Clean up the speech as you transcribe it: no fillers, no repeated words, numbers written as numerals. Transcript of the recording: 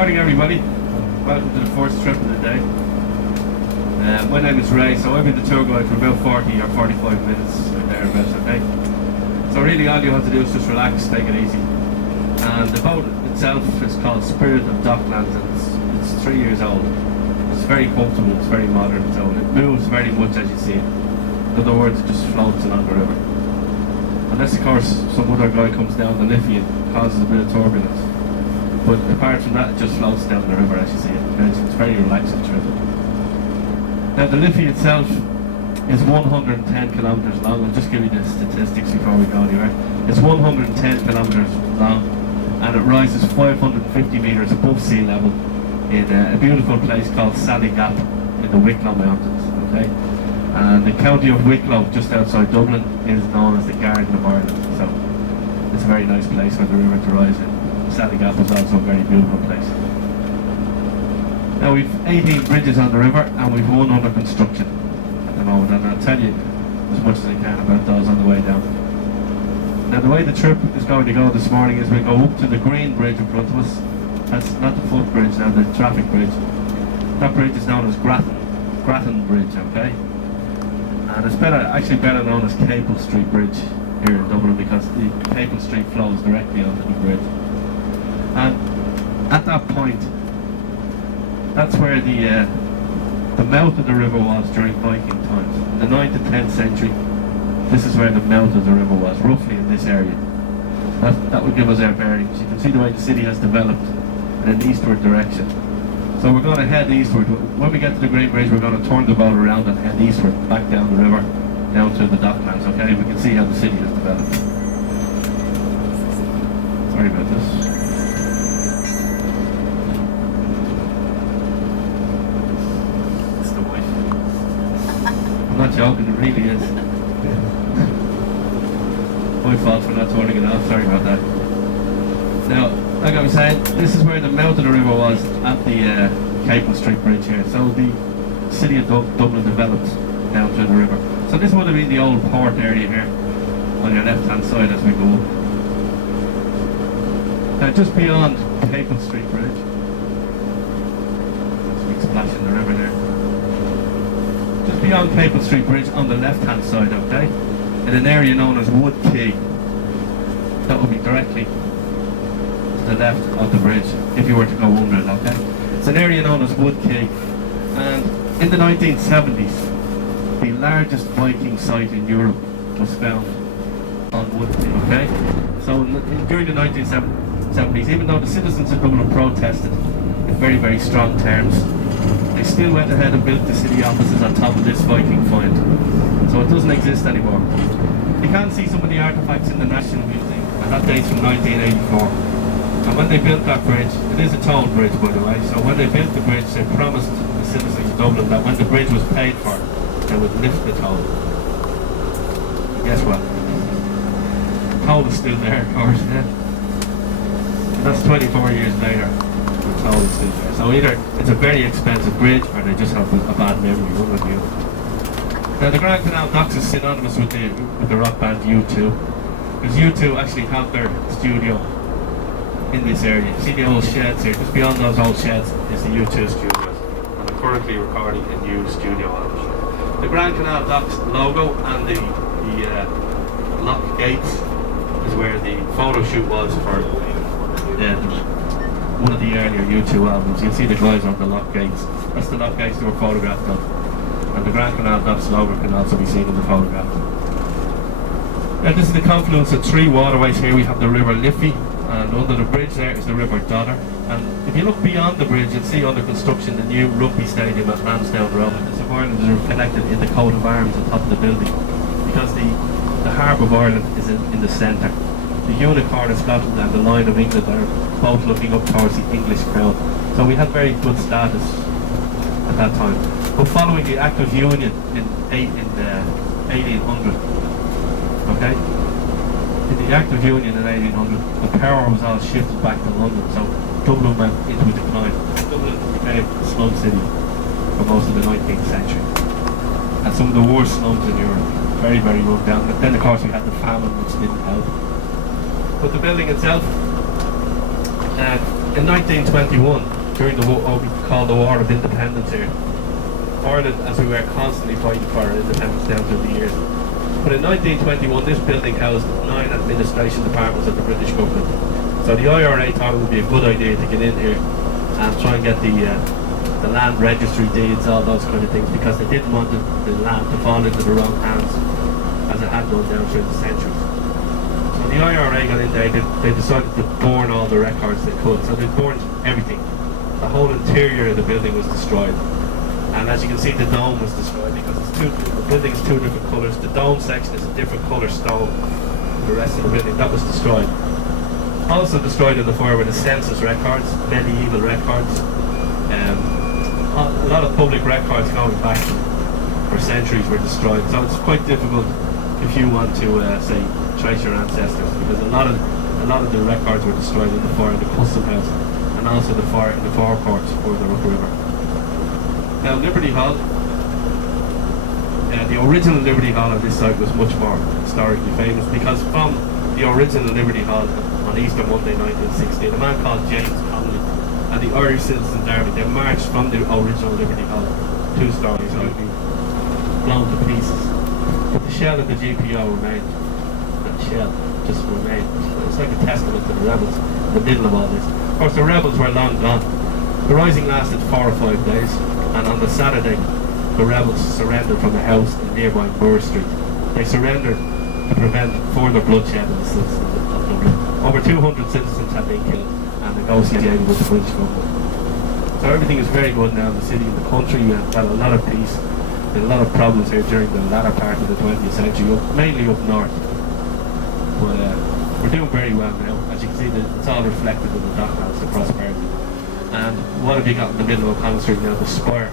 morning everybody, welcome to the first trip of the day. My name is Ray, so I'll be the tour guide for about 40 or 45 minutes or thereabouts, okay? So really all you have to do is just relax, take it easy. And the boat itself is called Spirit of Docklands and it's 3 years old. It's very comfortable, it's very modern, so it moves very much as you see it. In other words, it just floats along the river. Unless of course some other guy comes down the Liffey and causes a bit of turbulence. But apart from that, it just floats down the river as you see it. It's very relaxing trip. Now the Liffey itself is 110 kilometres long. I'll just give you the statistics before we go anywhere. It's 110 kilometres long and it rises 550 metres above sea level in a beautiful place called Sally Gap in the Wicklow Mountains. Okay? And the county of Wicklow, just outside Dublin, is known as the Garden of Ireland. So it's a very nice place for the river to rise in. Sally Gap is also a very beautiful place. Now we've 18 bridges on the river and we've one under construction at the moment, and I'll tell you as much as I can about those on the way down. Now the way the trip is going to go this morning is we go up to the green bridge in front of us. That's not the footbridge now, the traffic bridge. That bridge is known as Grattan Bridge, okay? And it's actually better known as Capel Street Bridge here in Dublin because the Capel Street flows directly onto the bridge. And at that point, that's where the mouth of the river was during Viking times. In the 9th and 10th century, this is where the mouth of the river was, roughly in this area. That would give us our bearings. You can see the way the city has developed in an eastward direction. So we're going to head eastward. When we get to the Green Bridge, we're going to turn the boat around and head eastward, back down the river, down to the Docklands, okay? We can see how the city has developed. Sorry about this. I'm not joking, it really is. My fault for not turning it off, sorry about that. Now, like I was saying, this is where the mouth of the river was at the Capel Street Bridge here. So the city of Dublin developed down to the river. So this would have been the old port area here on your left hand side as we go up. Now just beyond Capel Street Bridge, there's a big splash in the river there. Just beyond Capel Street Bridge on the left hand side, okay, in an area known as Wood Quay. That would be directly to the left of the bridge if you were to go under it, okay. It's an area known as Wood Quay, and in the 1970s the largest Viking site in Europe was found on Wood Quay, okay. So during the 1970s, even though the citizens of Dublin protested in very, very strong terms, they still went ahead and built the city offices on top of this Viking find. So it doesn't exist anymore. You can see some of the artefacts in the National Museum, and that dates from 1984. And when they built that bridge, it is a toll bridge by the way, so when they built the bridge they promised the citizens of Dublin that when the bridge was paid for, they would lift the toll. And guess what? The toll is still there, of course, yeah. And that's 24 years later. So either it's a very expensive bridge or they just have a bad memory, one of you. Now the Grand Canal Docks is synonymous with the rock band U2, because U2 actually have their studio in this area. You see the old sheds here, just beyond those old sheds is the U2 studios, and I'm currently recording a new studio album. The Grand Canal Docks logo and the lock gates is where the photo shoot was for one of the earlier U2 albums. You'll see the guys on the lock gates. That's the lock gates that were photographed on. And the Grand Canal Docks logo can also be seen in the photograph. Now this is the confluence of three waterways here. We have the River Liffey, and under the bridge there is the River Dodder. And if you look beyond the bridge, you'll see under construction the new rugby stadium at Lansdowne Road. The of Ireland are connected in the coat of arms on top of the building, because the Harp of Ireland is in the centre. The unicorn of Scotland and the Lion of England are both looking up towards the English crown. So we had very good status at that time. But following the Act of Union in 1800, okay? In the Act of Union in 1800, the power was all shifted back to London, so Dublin went into a decline. Dublin became a slum city for most of the 19th century. And some of the worst slums in Europe. Very, very run down. But then of course we had the famine, which didn't help. But the building itself, In 1921, during what we call the War of Independence here, Ireland, as we were constantly fighting for our independence down through the years. But in 1921, this building housed 9 administration departments of the British government. So the IRA thought it would be a good idea to get in here and try and get the land registry deeds, all those kind of things, because they didn't want the land to fall into the wrong hands, as it had done down through the centuries. So the IRA got in there, they decided to burn all the records they could. So they burned everything. The whole interior of the building was destroyed. And as you can see, the dome was destroyed because the building is 2 different colours. The dome section is a different colour stone than the rest of the building. That was destroyed. Also destroyed in the fire were the census records, medieval records, a lot of public records going back for centuries were destroyed. So it's quite difficult if you want to say trace your ancestors, because a lot of the records were destroyed in the fire in the custom house, and also the fire in the forecourts further upriver. Now Liberty Hall, the original Liberty Hall on this site was much more historically famous, because from the original Liberty Hall on Easter Monday 1916, a man called James Connolly and the Irish Citizens Army, they marched from the original Liberty Hall 2 stories, so it would be blown to pieces. But the shell of the GPO remained, and the shell just remained. It's like a testament to the rebels in the middle of all this. Of course, the rebels were long gone. The rising lasted 4 or 5 days, and on the Saturday, the rebels surrendered from a house in nearby Moore Street. They surrendered to prevent further bloodshed in the citizens of Dublin. Over 200 citizens had been killed and negotiated with the British government. So everything is very good now in the city and the country. We have had a lot of peace. There are a lot of problems here during the latter part of the 20th century, mainly up north. But we're doing very well now. As you can see, it's all reflected in the docklands, the prosperity. And what have you got in the middle of O'Connell Street now? The spire.